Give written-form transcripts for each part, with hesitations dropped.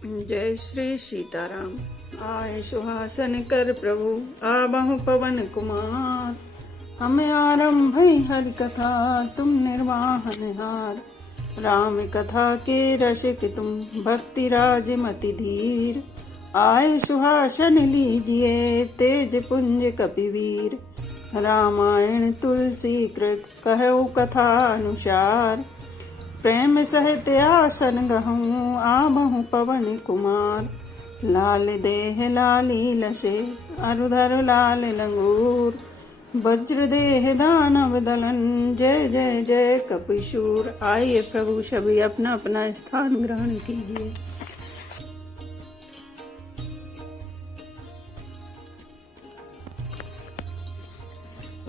जय श्री सीताराम। आए सुहासन कर प्रभु आबहु पवन कुमार। हमें आरंभ हरि कथा तुम निर्वाहन हार। राम कथा के रसिक तुम भक्ति राज मति धीर। आए सुहासन लीजिए तेज पुंज कपिवीर। रामायण तुलसी कृत कहु कथा अनुसार। प्रेम सहित आसन गहूँ आबहु पवन कुमार। लाल देह लाली लसे अरुधर लाल लंगूर। वज्र देह दानव दलन जय जय जय कपिशूर। आइए प्रभु सभी अपना अपना स्थान ग्रहण कीजिए।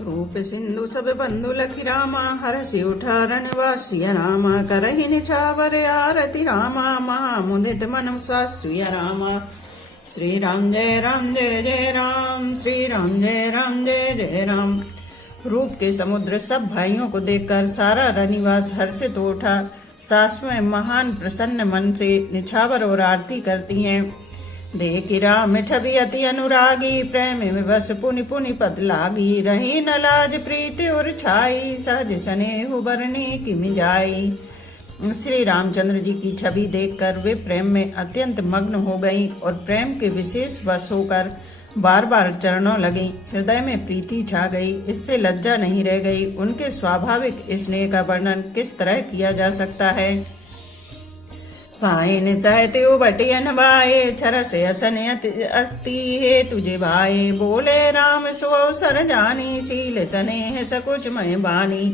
रूप सिंधु सब बंधु लखी रामा हरषि उठारन वासिया रामा। करहि निछावर आरती रामा महामुदित मन सासुया रामा। श्री राम जय जय राम। श्री राम जय जय राम। रूप के समुद्र सब भाइयों को देखकर सारा रनिवास हर्षित उठा। सासुएं महान प्रसन्न मन से निछावर और आरती करती हैं। देखी राम छवि अति अनुरागी प्रेम में बस पुनि पुनि पद लागी। रही न लाज प्रीति और छाई सहज स्नेह बरनी किमि जाई। श्री रामचंद्र जी की छवि देखकर वे प्रेम में अत्यंत मग्न हो गईं और प्रेम के विशेष वश होकर बार बार चरणों लगी। हृदय में प्रीति छा गई, इससे लज्जा नहीं रह गई। उनके स्वाभाविक स्नेह का वर्णन किस तरह किया जा सकता है। भाई सहते बटियन भाए छर से असन अस्ति है तुझे भाई। बोले राम सो अवसर जानी सील स्नेह सकुच मय बानी।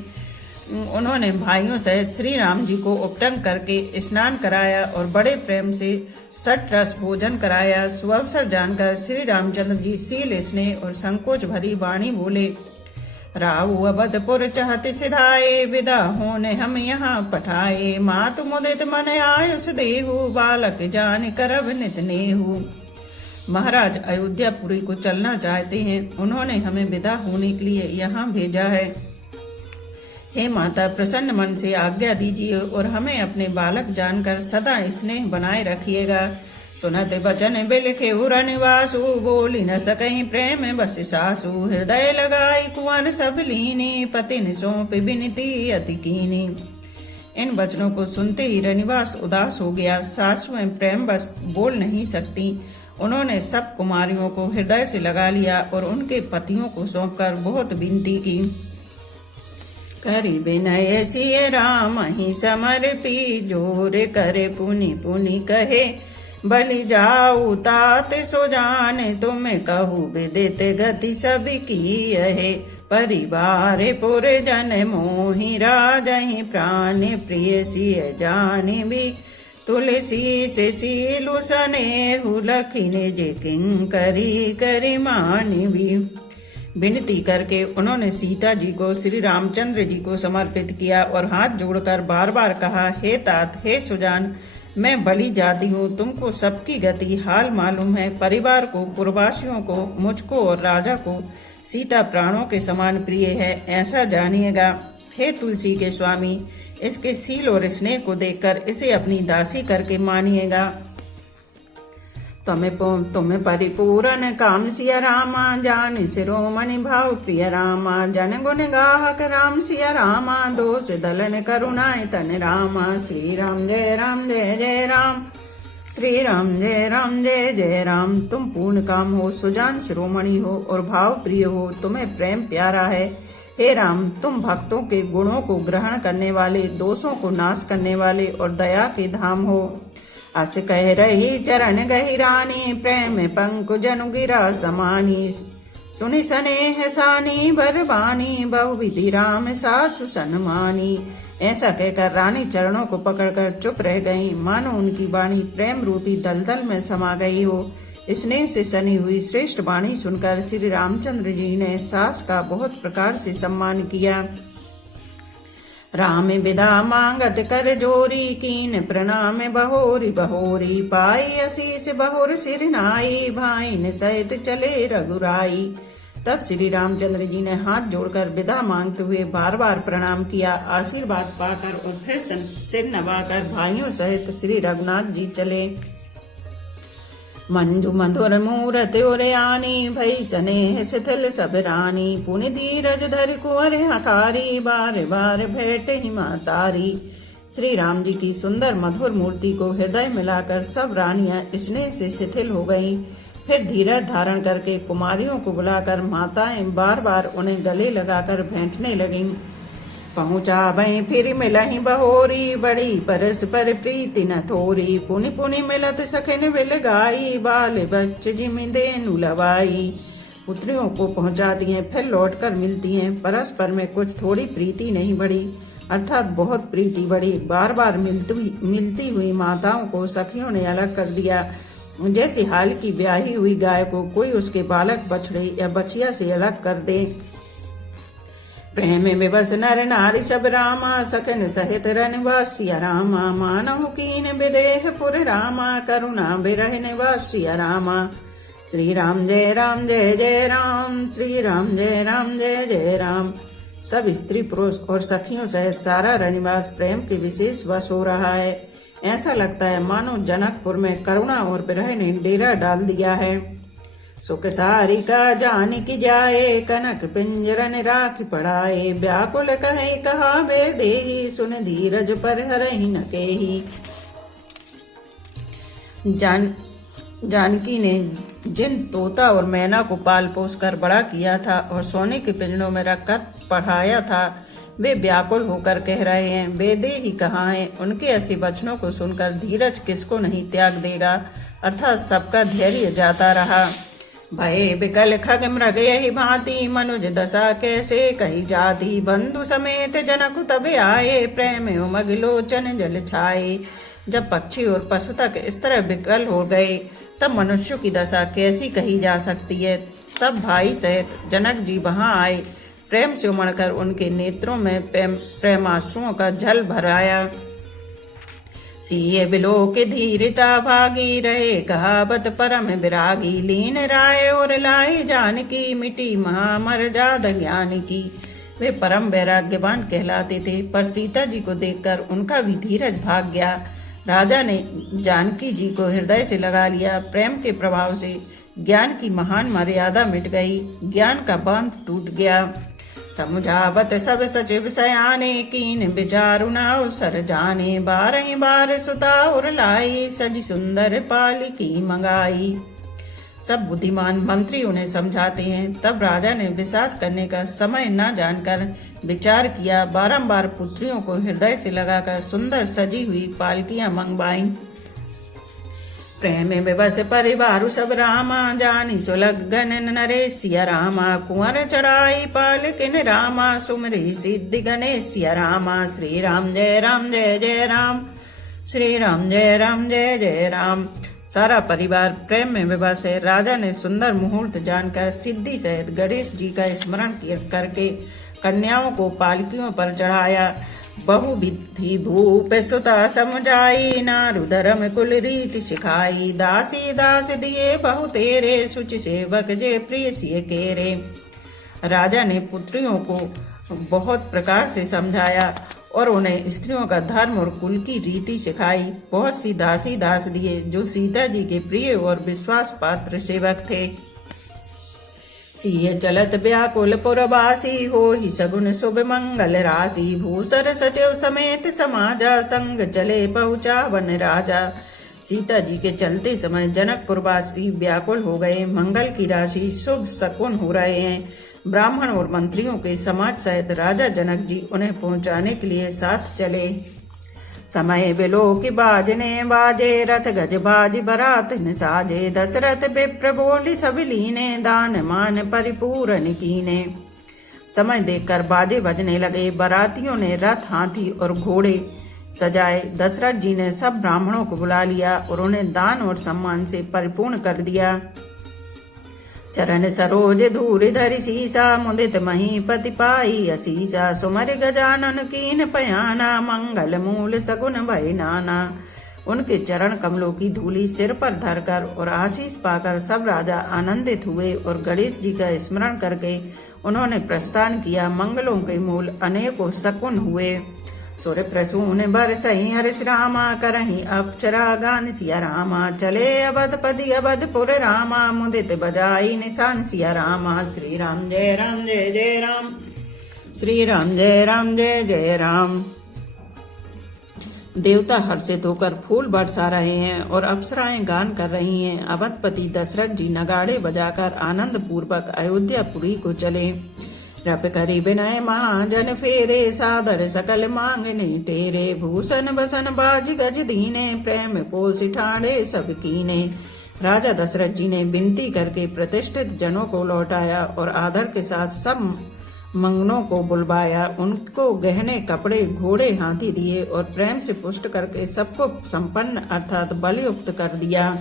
उन्होंने भाइयों सहित श्री राम जी को उपटन करके स्नान कराया और बड़े प्रेम से सट रस भोजन कराया। सुअवसर जानकर श्री रामचंद्र जी सील स्नेह और संकोच भरी वाणी बोले। राहु अवधपुर चाहते सिधाए विदा होने हम यहाँ पठाए। मातु मुदित मन आयुष देहु बालक जान करब नित नेहु। महाराज अयोध्यापुरी को चलना चाहते हैं, उन्होंने हमें विदा होने के लिए यहाँ भेजा है। हे माता प्रसन्न मन से आज्ञा दीजिए और हमें अपने बालक जानकर सदा स्नेह बनाए रखिएगा। सुनत बचन बिलखे उरनिवासु बोली न सकहीं प्रेम बस सासु। हृदय लगाई कुंवर सब लीनी पतिन सौंप बिनती अति कीनी। इन वचनों को सुनते ही रनिवास उदास हो गया। सासुएं प्रेम बस बोल नहीं सकती। उन्होंने सब कुमारियों को हृदय से लगा लिया और उनके पतियों को सौंपकर बहुत विनती की। करी विनय सिय राम ही समर्पी जोर करे पुनि पुनि कहे। बलि जाऊ तात सो जाने तुम कहू विदित गति सब की है। परिवार पुर जन मोहि राजहि प्राण प्रिय सिय जाने भी। तुलसी से सीलु सनेहु लखी निज किंकरी करी मानि भी। विनती करके उन्होंने सीता जी को श्री रामचंद्र जी को समर्पित किया और हाथ जोड़कर बार बार कहा, हे तात हे सुजान, मैं बलि जाती हूँ। तुमको सबकी गति हाल मालूम है। परिवार को, पुरवासियों को, मुझको और राजा को सीता प्राणों के समान प्रिय है, ऐसा जानिएगा। हे तुलसी के स्वामी, इसके सील और स्नेह को देखकर इसे अपनी दासी करके मानिएगा। तुम्हें परिपूर्ण काम सिया रामा जान शिरोमणि भाव प्रिय रामा। जन गुण गाहक राम सिया रामा दोष दलन करुणाए तन रामा। श्री राम जय जय राम। श्री राम जय जय राम। तुम पूर्ण काम हो, सुजान शिरोमणि हो और भाव प्रिय हो। तुम्हें प्रेम प्यारा है। हे राम, तुम भक्तों के गुणों को ग्रहण करने वाले, दोषों को नाश करने वाले और दया के धाम हो। अस कह रही चरण गहिरानी प्रेम पंकु जनु गिरा समानी। सुनि स्नेह सानी बरबानी बहुविधि राम सासु सन्मानी। ऐसा कहकर रानी चरणों को पकड़कर चुप रह गईं, मानो उनकी वाणी प्रेम रूपी दलदल में समा गई हो। स्नेह से सनी हुई श्रेष्ठ वाणी सुनकर श्री रामचंद्र जी ने सास का बहुत प्रकार से सम्मान किया। राम विदा मांगत कर जोरी कीन प्रणाम बहोरी बहोरी। पाई आशीष बहुर सिर नाई भाईन सहित चले रघुराई। तब श्री रामचंद्र जी ने हाथ जोड़कर विदा मांगते हुए बार बार प्रणाम किया। आशीर्वाद पाकर और फिर सिर नवाकर भाइयों सहित श्री रघुनाथ जी चले। मंजू मधुर मूरत उरयानी, भई स्नेह शिथिल सब रानी। पुनि धीरज धरि कुंवर हकारी, बार बार भेंट ही मातारी। श्री राम जी की सुंदर मधुर मूर्ति को हृदय मिलाकर सब रानियां स्नेह से शिथिल हो गईं। फिर धीरज धारण करके कुमारियों को बुलाकर माताएं बार बार उन्हें गले लगाकर भेंटने लगीं। पहुँचा भई फिर मिलहि बहोरी, बड़ी परस्पर प्रीति न थोरी। पुनि पुनि मिलत सखिन बिल गाई, बाल बच्च जिमि देनु लवाई। पुत्रियों को पहुँचाती हैं फिर लौटकर मिलती हैं। परस्पर में कुछ थोड़ी प्रीति नहीं बढ़ी, अर्थात बहुत प्रीति बढ़ी। बार बार मिलती हुई माताओं को सखियों ने अलग कर दिया, जैसे हाल की ब्याही हुई गाय को कोई उसके बालक बछड़े या बछिया से अलग कर दे। प्रेम में बस नर नारी सब रामा, सखन सहित रनवासिया रामा। मानहु कीन विदेह पुर रामा, करुणा बिरह निवासिया रामा। श्री राम जय जय राम, श्री राम जय जय राम। सब स्त्री पुरुष और सखियों सहित सारा रनिवास प्रेम के विशेष वश हो रहा है। ऐसा लगता है मानो जनकपुर में करुणा और विरह ने डेरा डाल दिया है। सुख सारिका जानकी जाए, कनक पिंजरन राखी पढ़ाए। व्याकुल कहे कहा बे देहि, सुन धीरज पर हरहि न केहि। जानकी ने जिन तोता और मैना को पाल पोस कर बड़ा किया था और सोने के पिंजरों में रखकर पढ़ाया था, वे व्याकुल होकर कह रहे हैं, बेदे ही कहाँ हैं। उनके ऐसे वचनों को सुनकर धीरज किसको नहीं त्याग देगा, अर्थात सबका धैर्य जाता रहा। भय बिकल खग मृग यही भांति, मनुज दशा कैसे कही जाती। बंधु समेत जनक तब आए, प्रेम उमग लोचन जल छाए। जब पक्षी और पशु तक इस तरह विकल हो गए, तब मनुष्यों की दशा कैसी कही जा सकती है। तब भाई सहित जनक जी वहां आए, प्रेम से उमड़कर उनके नेत्रों में प्रेमाश्रुओं का जल भराया। सिए बिलो के धीरता भागी, रहे कहावत परम विरागी। लीन राय और लाई जानकी, मिटी महामर्याद ज्ञान की। वे परम वैराग्यवान कहलाते थे, पर सीता जी को देखकर उनका भी धीरज भाग गया। राजा ने जानकी जी को हृदय से लगा लिया। प्रेम के प्रभाव से ज्ञान की महान मर्यादा मिट गई, ज्ञान का बांध टूट गया। समुझावत सब सचिव सयाने, कीन विचारु न अवसर जाने। बारह बार सुता और लाई, सजी सुंदर पालिकी मंगाई। सब बुद्धिमान मंत्री उन्हें समझाते हैं, तब राजा ने विषाद करने का समय न जानकर विचार किया। बारंबार पुत्रियों को हृदय से लगाकर सुंदर सजी हुई पालकियां मंगवाईं। प्रेम विवश परिवारु सब रामा, जानी सुलगन नरेशिया रामा। कुंवर चढ़ाई पालकिन रामा, सुमरी सिद्धि गणेशिया रामा। श्री राम जय जय राम, श्री राम जय जय राम। सारा परिवार प्रेम में विवश है। राजा ने सुंदर मुहूर्त जानकर सिद्धि सहित गणेश जी का स्मरण करके कन्याओं को पालकियों पर चढ़ाया। बहु विधि भूप सुता समझाई, नारु धर्म कुल रीति सिखाई। दासी दास दिए बहु तेरे, सुचि सेवक जे प्रिय सिय केरे। राजा ने पुत्रियों को बहुत प्रकार से समझाया और उन्हें स्त्रियों का धर्म और कुल की रीति सिखाई। बहुत सी दासी दास दिए जो सीता जी के प्रिय और विश्वास पात्र सेवक थे। सिय चलत व्याकुल पुरवासी, हो ही सगुन शुभ मंगल राशि। भूसर सचिव समेत समाजा, संग चले पहुँचा वन राजा। सीता जी के चलते समय जनकपुरवासी व्याकुल हो गए। मंगल की राशि शुभ शकुन हो रहे हैं। ब्राह्मण और मंत्रियों के समाज सहित राजा जनक जी उन्हें पहुंचाने के लिए साथ चले। समय बिलो की बाजने बाजे, रथ गज बाज बरात न साजे। दशरथ विप्र बोली सब लीने, दान मान परिपूर्ण कीने। समय देखकर बाजे बजने लगे। बारातियों ने रथ हाथी और घोड़े सजाए। दशरथ जी ने सब ब्राह्मणों को बुला लिया और उन्हें दान और सम्मान से परिपूर्ण कर दिया। चरण सरोज धूरि धरि सीसा, मुदित महीपति पाई असीसा। सुमर गजानन कीन पयाना, मंगल मूल सगुन भय नाना। उनके चरण कमलों की धूली सिर पर धरकर और आशीष पाकर सब राजा आनंदित हुए और गणेश जी का स्मरण करके उन्होंने प्रस्थान किया। मंगलों के मूल अनेकों शकुन हुए। सुर प्रसून बरसई हर्ष रामा करही अप्सरा गान सिया रामा चले अवधपति अवधपुर रामा मुदित बजाई निशान सिया रामा। श्री राम जय राम जय जय राम, श्री राम जय राम जय जय राम। देवता हर्षित होकर फूल बरसा रहे हैं और अप्सराएं गान कर रही हैं। अवधपति दशरथ जी नगाड़े बजाकर आनंद पूर्वक अयोध्यापुरी को चले। रप करी विनय महाजन फेरे सादर सकल मांगने टेरे भूषण बसन बाज गज दीने प्रेम पोष ठाणे सब कीने। राजा दशरथ जी ने विनती करके प्रतिष्ठित जनों को लौटाया और आदर के साथ सब मंगनों को बुलवाया। उनको गहने कपड़े घोड़े हाथी दिए और प्रेम से पुष्ट करके सबको संपन्न अर्थात बलयुक्त कर दिया।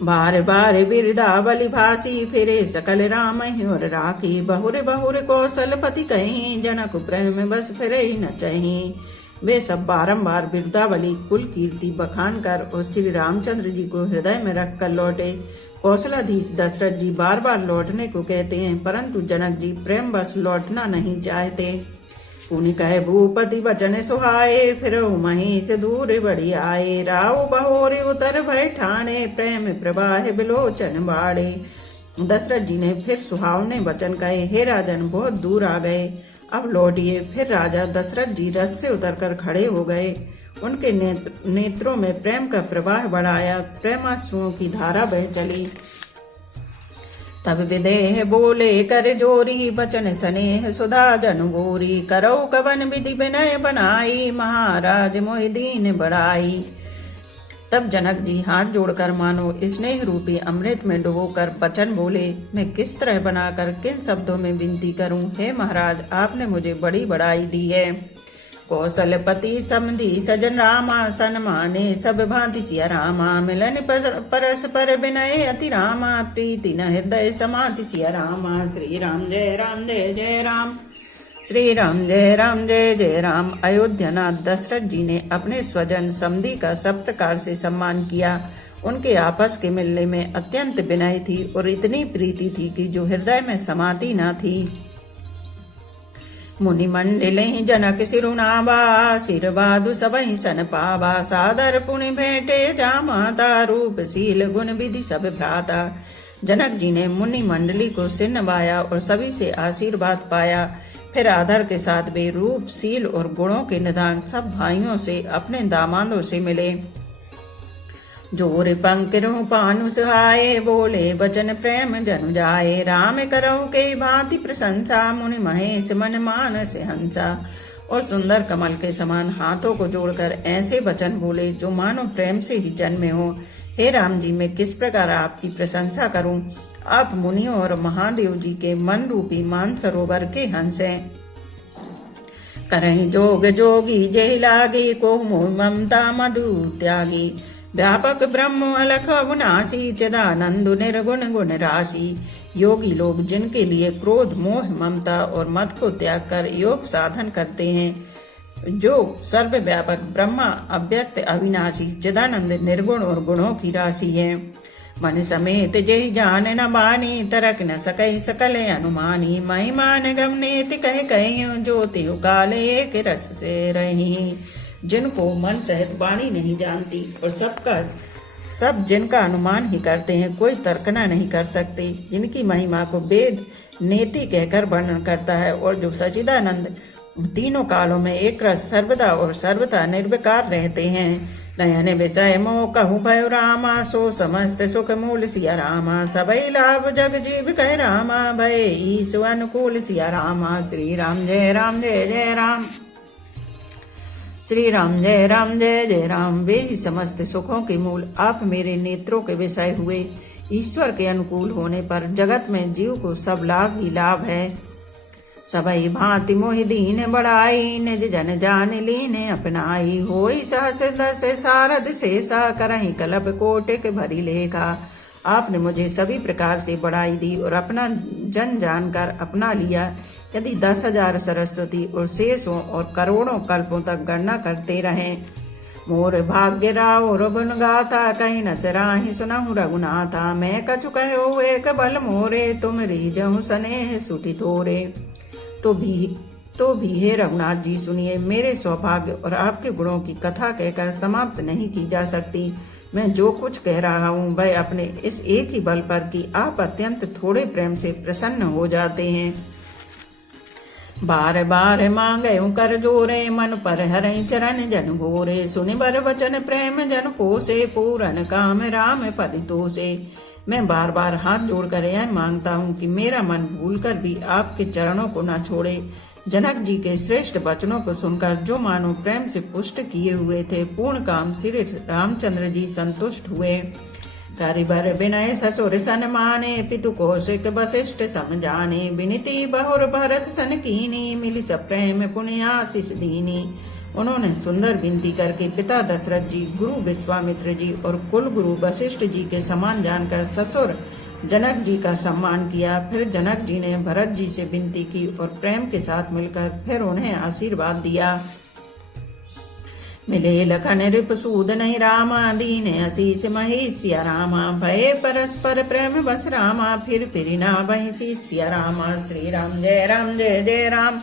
बार बार बिरदावली भासी फिरे सकल राम और राखी बहुरे बहुरे कौशलपति कहीं जनक प्रेम बस फिरे न चही। वे सब बारंबार बिरदावली कुल कीर्ति बखान कर और श्री रामचंद्र जी को हृदय में रख कर लौटे। कौशलाधीश दशरथ जी बार बार लौटने को कहते हैं परंतु जनक जी प्रेम बस लौटना नहीं चाहते। पुनि कहे भूपति वचन सुहाए फिर मही दूर बड़ी आए। राव बहोरे उतर भय ठाणे प्रेम प्रवाह बिलोचन बाड़े। दशरथ जी ने फिर सुहावने वचन कहे हे राजन बहुत दूर आ गए अब लौटिए। फिर राजा दशरथ जी रथ से उतरकर खड़े हो गए। उनके नेत्रों में प्रेम का प्रवाह बढ़ाया, प्रेमाश्रुओं की धारा बह चली। तब विदेह बोले कर जोरी बचन स्नेह सुधा जन गोरी। करौ कवन विधि विनय बनाई महाराज मोहि दीन बढ़ाई। तब जनक जी हाथ जोड़कर मानो स्नेह रूपी अमृत में डुबोकर वचन बोले मैं किस तरह बनाकर किन शब्दों में विनती करूं। हे महाराज आपने मुझे बड़ी बड़ाई दी है। कौशलपति समधि सजन रामा सन्माने सब भांति सिया रामा। मिलन परस्पर विनय अति रामा प्रीति न हृदय समाति सिया रामा। श्री राम जय राम जय जय राम, श्री राम जय राम जय जय राम। अयोध्यानाथ दशरथ जी ने अपने स्वजन समधि का सब प्रकार से सम्मान किया। उनके आपस के मिलने में अत्यंत विनय थी और इतनी प्रीति थी कि जो हृदय में समाती न थी। मुनि मंडले जनक सिरुनावा सिरबादु सबहि सन पावा। सादर पुनि भेंटे जामाता रूप शील गुण विधि सब भ्राता। जनक जी ने मुनि मंडली को सिर नवाया और सभी से आशीर्वाद पाया। फिर आदर के साथ वे रूप शील और गुणों के निदान सब भाइयों से अपने दामादों से मिले। जोर पंकिरु पानु सुहाए बोले वचन प्रेम जनु जाए। राम करहु के भांति प्रशंसा मुनि महेश मन मानस हंसा। और सुंदर कमल के समान हाथों को जोड़कर ऐसे वचन बोले जो मानो प्रेम से ही जन्मे हो। हे राम जी मैं किस प्रकार आपकी प्रशंसा करूं। आप मुनियों और महादेव जी के मन रूपी मान सरोवर के हंस हैं। करहि जोग जोगी जेहि लागी को मोह ममता मधु त्यागी। व्यापक ब्रह्म अलख अविनाशी चिदानंद निर्गुण गुण राशि। योगी लोग जिनके लिए क्रोध मोह ममता और मद को त्याग कर योग साधन करते हैं, जो सर्वव्यापक ब्रह्मा अव्यक्त अविनाशी चिदानंद निर्गुण और गुणों की राशि है। मन समेत जय जान न बानी तरक न सकई सकल अनुमानी। महिमान गमनेति कह कहीं जो त्यु काल एक रस से रही। जिनको मन सहित वाणी नहीं जानती और सब जिनका अनुमान ही करते हैं, कोई तर्कना नहीं कर सकते। जिनकी महिमा को वेद नेति कहकर वर्णन करता है और जो सचिदानंद तीनों कालों में एक रस सर्वदा और सर्वथा निर्विकार रहते हैं। नयन विषय मोह कहूँ भयो रामा सो समस्त सुख मूल सिया रामा। सबई लाभ जग जीव कह रामा भय ईसु अनुकूल सिया रामा। श्री राम जय राम जय जय राम, श्री राम जय राम जय जय राम। वे ही समस्त सुखों के मूल आप मेरे नेत्रों के विषय हुए। ईश्वर के अनुकूल होने पर जगत में जीव को सब लाभ ही लाभ है। सबई भांति मोहि दीन बढ़ाई निज जन जान लीने अपनाई। होई सहस दस सारद शेषा करहि कलप कोटिक भरी लेखा। आपने मुझे सभी प्रकार से बढ़ाई दी और अपना जन जानकर अपना लिया। यदि 10,000 सरस्वती और शेषों और करोड़ों कल्पों तक गणना करते रहें। मोर भाग्य राव रघुन गाथा कहीं न सराहि सुनहु रघुनाथा। मैं कछु कहो एक बल मोरे तुम रीजहु स्नेह सुटी थोरे। तो भी तो भी हे रघुनाथ जी सुनिए, मेरे सौभाग्य और आपके गुणों की कथा कहकर समाप्त नहीं की जा सकती। मैं जो कुछ कह रहा हूँ वह अपने इस एक ही बल पर कि आप अत्यंत थोड़े प्रेम से प्रसन्न हो जाते हैं। बार बार मांगे कर जोरे, मन पर हरई चरण जन घोरे। सुनि बर वचन प्रेम जन पोसे, पूरन काम राम परितोषे। मैं बार बार हाथ जोड़कर यह मांगता हूँ कि मेरा मन भूलकर भी आपके चरणों को न छोड़े। जनक जी के श्रेष्ठ वचनों को सुनकर जो मानो प्रेम से पुष्ट किए हुए थे, पूर्ण काम श्री रामचंद्र जी संतुष्ट हुए। करिबर विनय ससुर सन माने, पितु कौशिक वशिष्ठ समझाने। विनती बहुर भरत सन कीनी, मिली सब प्रेम पुण्य आशीष दीनी। उन्होंने सुंदर विनती करके पिता दशरथ जी, गुरु विश्वामित्र जी और कुल गुरु वशिष्ठ जी के समान जानकर ससुर जनक जी का सम्मान किया। फिर जनक जी ने भरत जी से विनती की और प्रेम के साथ मिलकर फिर उन्हें आशीर्वाद दिया। मिले लखन रिपुसूद नहीं रामा, दीने आशीष महेश सिया रामा। भय परस्पर प्रेम बस रामा, फिर ना बही सिया रामा। श्री राम जय राम जय जय राम,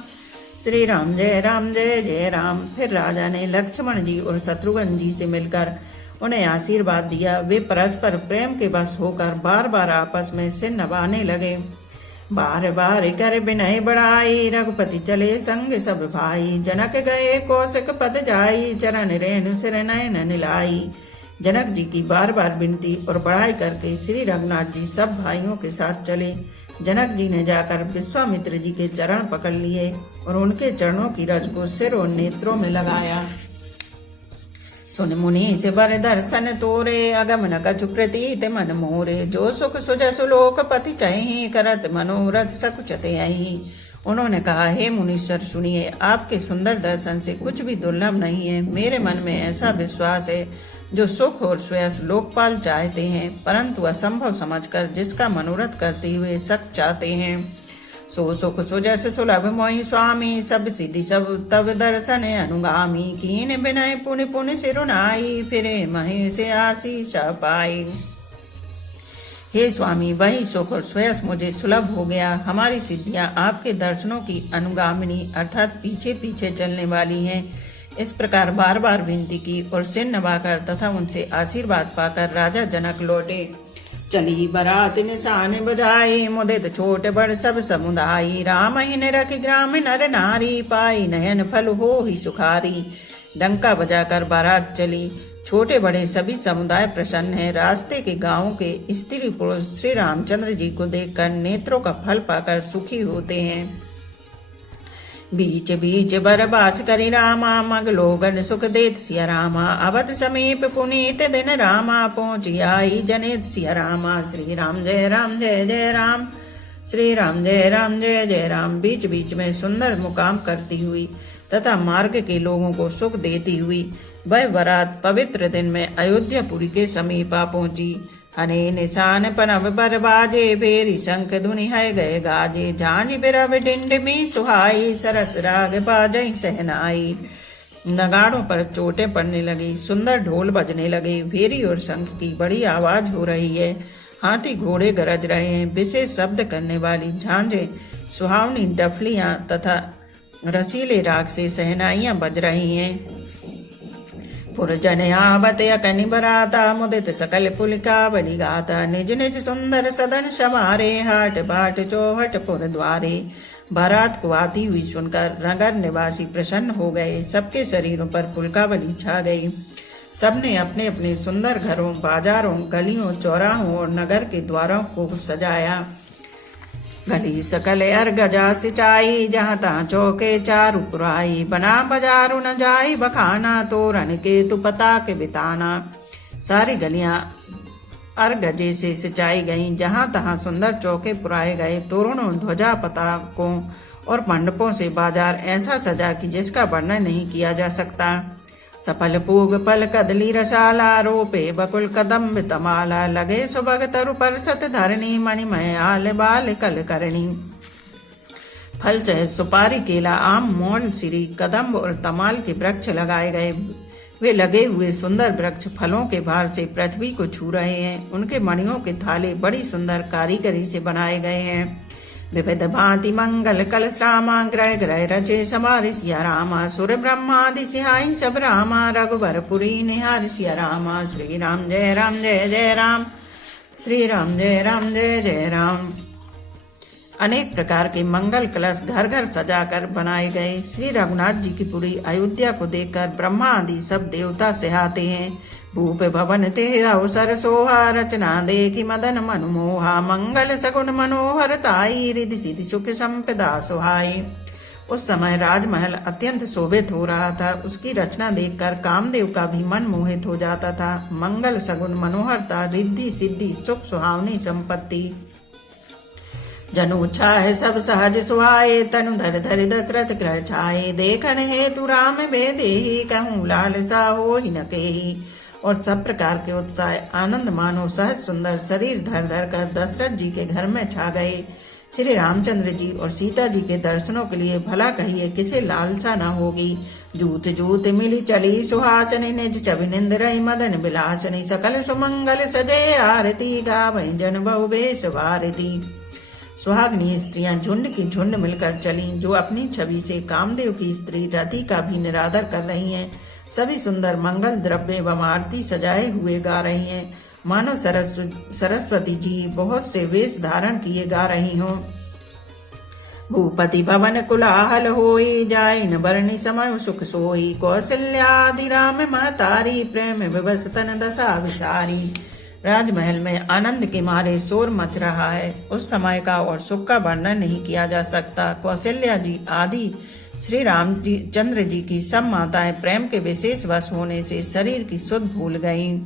श्री राम जय जय राम। फिर राजा ने लक्ष्मण जी और शत्रुघ्न जी से मिलकर उन्हें आशीर्वाद दिया। वे परस्पर प्रेम के बस होकर बार बार आपस में सिर नवाने लगे। बार बार कर विनय बढ़ाई, रघुपति चले संग सब भाई। जनक गए कौशिक पद जाई, चरण रेणु सिर नयन नीलाई। जनक जी की बार बार विनती और बढ़ाई करके श्री रघुनाथ जी सब भाइयों के साथ चले। जनक जी ने जाकर विश्वामित्र जी के चरण पकड़ लिए और उनके चरणों की रज को सिर और नेत्रों में लगाया। सुन मुनि से बर दर्शन तोरे, अगम न कछु प्रतीत मन मोरे। जो सुख सुजस लोक पति चहि, करत मनोरथ सकुचते अहि। उन्होंने कहा, हे मुनीश्वर सुनिए, आपके सुंदर दर्शन से कुछ भी दुर्लभ नहीं है। मेरे मन में ऐसा विश्वास है, जो सुख और श्रेयस लोकपाल चाहते हैं, परंतु असंभव समझकर जिसका मनोरथ करते हुए सक चाहते हैं। सो सुख सुजस सुलभ मोहि स्वामी, सब सिद्धि सब तब दर्शन अनुगामी। कीन विनय पुनि पुनि सिरुनाई, फिरे महि से आशीष पाई। हे स्वामी, वही सुख और श्रेयस मुझे सुलभ हो गया। हमारी सिद्धियां आपके दर्शनों की अनुगामिनी अर्थात पीछे पीछे चलने वाली हैं। इस प्रकार बार बार विनती की और सिर नवाकर तथा उनसे आशीर्वाद पाकर राजा जनक लौटे। चली बरात निशान बजाई, मुदित छोट बड़ सब समुदायी। राम ही निरख ग्राम नर नारी, पाई नयन फल हो ही सुखारी। डंका बजाकर बारात चली। छोटे बड़े सभी समुदाय प्रसन्न हैं। रास्ते के गांवों के स्त्री पुरुष श्री रामचंद्र जी को देखकर नेत्रों का फल पाकर सुखी होते हैं। बीच बीच बरबास करी रामा, मग लोगन सुख देत सिया रामा। अवध समीप पुनीत दिन रामा, पहुंची आई जनित सिया रामा। श्री राम जय जय राम, श्री राम जय जय राम। बीच बीच में सुंदर मुकाम करती हुई तथा मार्ग के लोगों को सुख देती हुई वह बारात पवित्र दिन में अयोध्यापुरी के समीप आ पहुंची। हने निशान पनव बर बाजे, फेरी शंख धुनि है गए गाजे। झांझ बिरव डिंड में सुहाई, सरस राग बाजई सहनाई। नगाड़ों पर चोटें पड़ने लगी, सुंदर ढोल बजने लगे। भेरी और शंख की बड़ी आवाज हो रही है। हाथी घोड़े गरज रहे हैं। विशेष शब्द करने वाली झांझें, सुहावनी डफलियां तथा रसीले राग से सहनाइयां बज रही हैं। पुरजन आवत अकनि बराता, मुदित सकल पुलिका बलि गाता। निज निज सुंदर सदन समारे, हाट बाट चौहट पुर द्वारे। बारात को आती हुई सुनकर नगर निवासी प्रसन्न हो गए। सबके शरीरों पर पुलकावली छा गई। सबने अपने अपने सुंदर घरों, बाजारों, गलियों, चौराहों और नगर के द्वारों को सजाया। गली सकल अर्गजा सिंचाई, जहाँ तहाँ चौके चारु पुराई। बना बाजारू न जाई बखाना, तोरण के तु पता के बिताना। सारी गलियां अर्गजे से सिंचाई गईं। जहाँ तहाँ सुंदर चौके पुराए गए। तोरणों, ध्वजा पताकों और मंडपों से बाजार ऐसा सजा कि जिसका वर्णन नहीं किया जा सकता। सफल पूग पल कदली रसाला, रोपे बकुल कदम्ब तमाला। लगे सुबग तरु परसत धरणी, मणिमय आल बाल कल करणी। फल से सुपारी, केला, आम, मोल, सिरी, कदम्ब और तमाल के वृक्ष लगाए गए। वे लगे हुए सुंदर वृक्ष फलों के भार से पृथ्वी को छू रहे हैं। उनके मणियों के थाले बड़ी सुंदर कारीगरी से बनाए गए हैं। विविध भांति मंगल कलश रामा, ग्रह ग्रह रचे समारि सिया रामा। सुर ब्रह्मादि सिहाई सब रामा, रघुबरपुरी निहार सिया रामा। श्री राम जय राम जय जय राम, श्री राम जय राम जय जय राम। अनेक प्रकार के मंगल कलश घर घर सजाकर बनाए गए। श्री रघुनाथ जी की पुरी अयोध्या को देखकर ब्रह्मा आदि सब देवता सिहाते हैं। भूप भवन ते अवसर सोहा, रचना देखी मदन मनमोहा। मंगल सगुन मनोहर ताई, रिधि सिद्धि सुख संपदा सुहाई। उस समय राजमहल अत्यंत शोभित हो रहा था। उसकी रचना देखकर कामदेव का भी मन मोहित हो जाता था। मंगल सगुन मनोहरता, रिद्धि सिद्धि सुख सुहावनी संपत्ति। जनु छाए सब सहज सुहाए, तनु धर धर दशरथ ग्रह छाए। देखन हेतु राम बेदेहि, कहूँ लालसा होहि न केहि। और सब प्रकार के उत्साह आनंद मानो सहज सुंदर शरीर धर धर कर दशरथ जी के घर में छा गए। श्री रामचंद्र जी और सीता जी के दर्शनों के लिए भला कहिए किसे लालसा न होगी। जूत जूत मिली चली सुहासनी, निज छवि निंद रही मदन बिलासनी। सकल सुमंगल सजे आरती, गावै जन बहु बेश भारती। सुहागनी स्त्रियां झुंड की झुंड मिलकर चलीं, जो अपनी छवि से कामदेव की स्त्री रति का भी निरादर कर रही हैं। सभी सुंदर मंगल द्रव्य व आरती सजाए हुए गा रही हैं, मानो सरस्वती जी बहुत से वेश धारण किए गा रही हों। भूपति भवन कुलाहल होई, जाय न बरनी समय सुख सोई। कौशल्यादि राम महतारी, प्रेम विवश तन दशा विसारी। राजमहल में आनंद के मारे शोर मच रहा है। उस समय का और सुख का वर्णन नहीं किया जा सकता। कौशल्या जी आदि श्री राम जी चंद्र जी की सब माताएं प्रेम के विशेष वश होने से शरीर की सुध भूल गईं।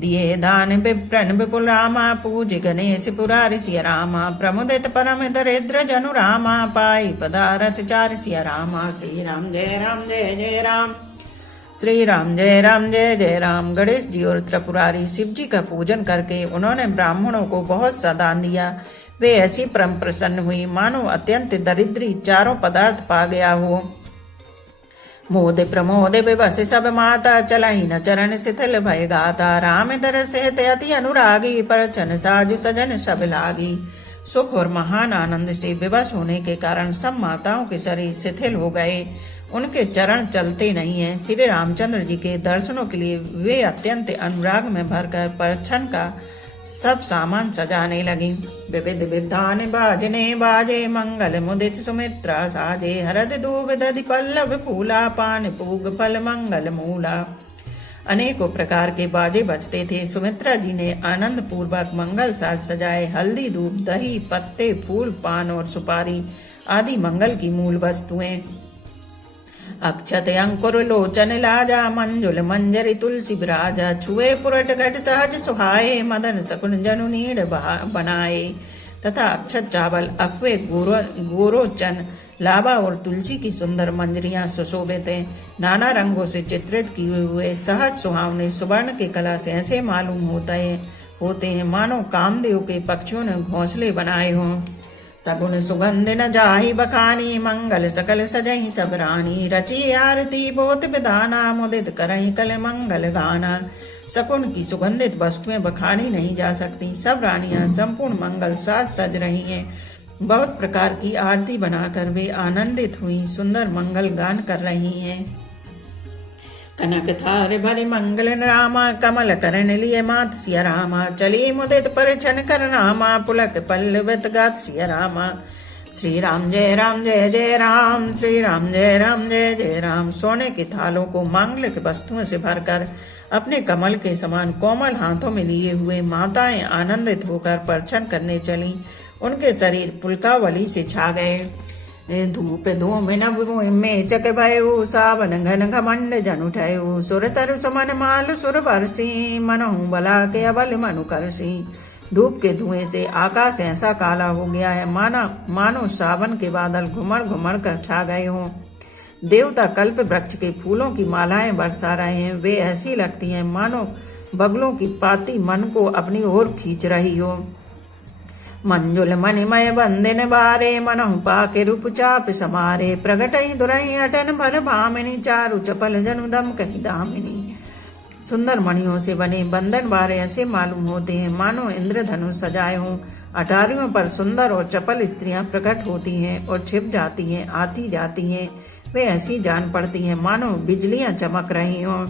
दिए दान विप्रन विपुल रामा, पूज गणेश पुरारि सिया रामा। प्रमुदित परम दरिद्र जनु रामा, पाई पदारथ चार सिया रामा। श्री राम जय राम जय जय राम, श्री राम जय राम जय जय राम। गणेश जी और त्रिपुरारी शिव जी का पूजन करके उन्होंने ब्राह्मणों को बहुत सा दान दिया। वे ऐसी परम प्रसन्न हुई मानो अत्यंत दरिद्री चारों पदार्थ पा गया हो। मोद प्रमोद विवश सब माता, चलाई न चरण शिथिल भय गाता। राम दरस हित अति अनुरागी, परछन साजु सजन सब लागी। सुख और महान आनंद से विवश होने के कारण सब माताओं के शरीर शिथिल हो गए, उनके चरण चलते नहीं हैं। श्री रामचंद्र जी के दर्शनों के लिए वे अत्यंत अनुराग में भरकर परछन का सब सामान सजाने लगी। विविध विधान बाजने बाजे, मंगल मुदित सुमित्रा साजे। हरद दूब दधि पल्लव फूला, पान पूग फल मंगल मूला। अनेकों प्रकार के बाजे बजते थे। सुमित्रा जी ने आनंद पूर्वक मंगल साज सजाए। हल्दी दूब दही पत्ते फूल पान और सुपारी आदि मंगल की मूल वस्तुएं। अक्षत अंकुर लोचन लाजा, मंजुल मंजरी तुलसी विराजा। छुए पुरट घट सहज सुहाए, मदन सकुन जनु नीड़ बनाए। तथा अक्षत चावल अक्वे गोरोचन लावा और तुलसी की सुंदर मंजरियां सुशोभित हैं। नाना रंगों से चित्रित किए हुए सहज सुहावने सुवर्ण के कला से ऐसे मालूम होते हैं मानो कामदेव के पक्षियों ने घोंसले बनाए हों। सगुन सुगंध न जाहि बखानी, मंगल सकल सजहि सब रानी। रची आरती बहुत विधाना, मुदित करहि कल मंगल गाना। शकुन की सुगंधित वस्तुएं बखानी नहीं जा सकती। सब रानियां संपूर्ण मंगल साज सज रही हैं। बहुत प्रकार की आरती बनाकर वे आनंदित हुई सुंदर मंगल गान कर रही हैं। कनक थार भरि मंगल रामा, कमल करण लिए मात सिया रामा। चली मुदित परिछन कर नामा, पुलक पल्लवित गात सिया रामा। श्री राम जय राम जय जय राम, श्री राम जय राम जय जय राम। सोने के थालों को मांगलिक वस्तुओं से भरकर अपने कमल के समान कोमल हाथों में लिए हुए माताएं आनंदित होकर परछन करने चली। उनके शरीर पुलकावली से छा गए। धूप धूम नभ में चक भयउ, सावन घन घमंड जन उठयु। सुर तरु समन माल सुर बरसी, मनहु बला के अबल मनु करसी। धूप के धुएं से आकाश ऐसा काला हो गया है मानो सावन के बादल घुमड़ घुमड़ कर छा गए हों। देवता कल्प वृक्ष के फूलों की मालाएं बरसा रहे हैं। वे ऐसी लगती हैं मानो बगलों की पाती मन को अपनी ओर खींच रही हो। मंजुल मणिमय बंदन बारे, मनहु पाके रूप चाप समारे। प्रगटई दुरई अटन भर भामिनी, चारु चपल जनु दम कही दामिनी। सुंदर मणियों से बने बंधन बारे ऐसे मालूम होते हैं मानो इंद्रधनुष सजाए हों। अटारियों पर सुंदर और चपल स्त्रियां प्रकट होती हैं और छिप जाती हैं, आती जाती हैं। वे ऐसी जान पड़ती हैं मानो बिजलियां चमक रही हों।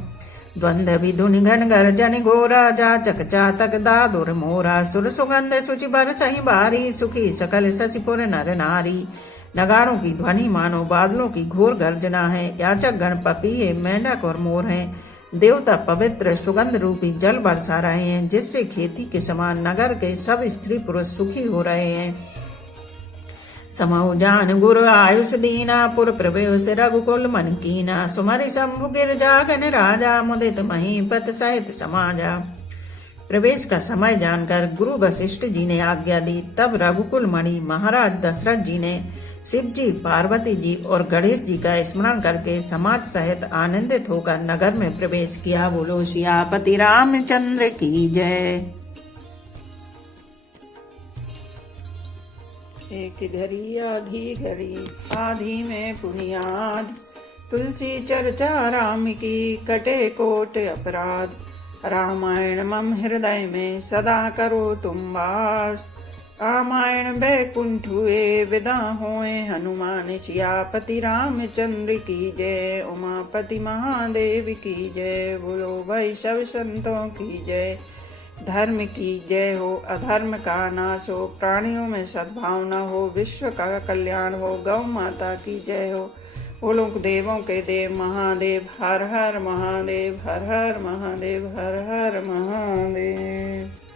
द्वंद्व विधुनि घन गर्जन घोरा, जाचक चातक दादुर मोरा, सुर सुगंध सुचि बरसहि बारी, सुखी सकल शशिपुर नर नारी। नगाड़ों की ध्वनि मानो बादलों की घोर गर्जना है। याचक गण पपीहे, मेंढक और मोर हैं। देवता पवित्र सुगंध रूपी जल बरसा रहे हैं, जिससे खेती के समान नगर के सब स्त्री पुरुष सुखी हो रहे हैं। समौ जान गुरु आयुष दीना, पुर प्रवेश रघुकुल मन कीना, सुमरि शंभु गिरजागन राजा, मुदित महीपत सहित समाजा। प्रवेश का समय जानकर गुरु वशिष्ठ जी ने आज्ञा दी। तब रघुकुल मणि महाराज दशरथ जी ने शिव जी, पार्वती जी और गणेश जी का स्मरण करके समाज सहित आनंदित होकर नगर में प्रवेश किया। बोलो सियापति रामचंद्र की जय। एक घड़ी आधी घड़ी, आधी में पुनियाद, तुलसी चर्चा राम की, कटे कोट अपराध। रामायण मम हृदय में सदा करो तुम वास, रामायण बैकुंठ हुए विदा होए हनुमान। सियापति रामचंद्र की जय, उमापति महादेव की जय। बोलो भाई सब संतों की जय। धर्म की जय हो, अधर्म का नाश हो, प्राणियों में सद्भावना हो, विश्व का कल्याण हो, गौ माता की जय हो। बोलो देवों के देव महादेव, हर हर महादेव, हर हर महादेव, हर हर महादेव।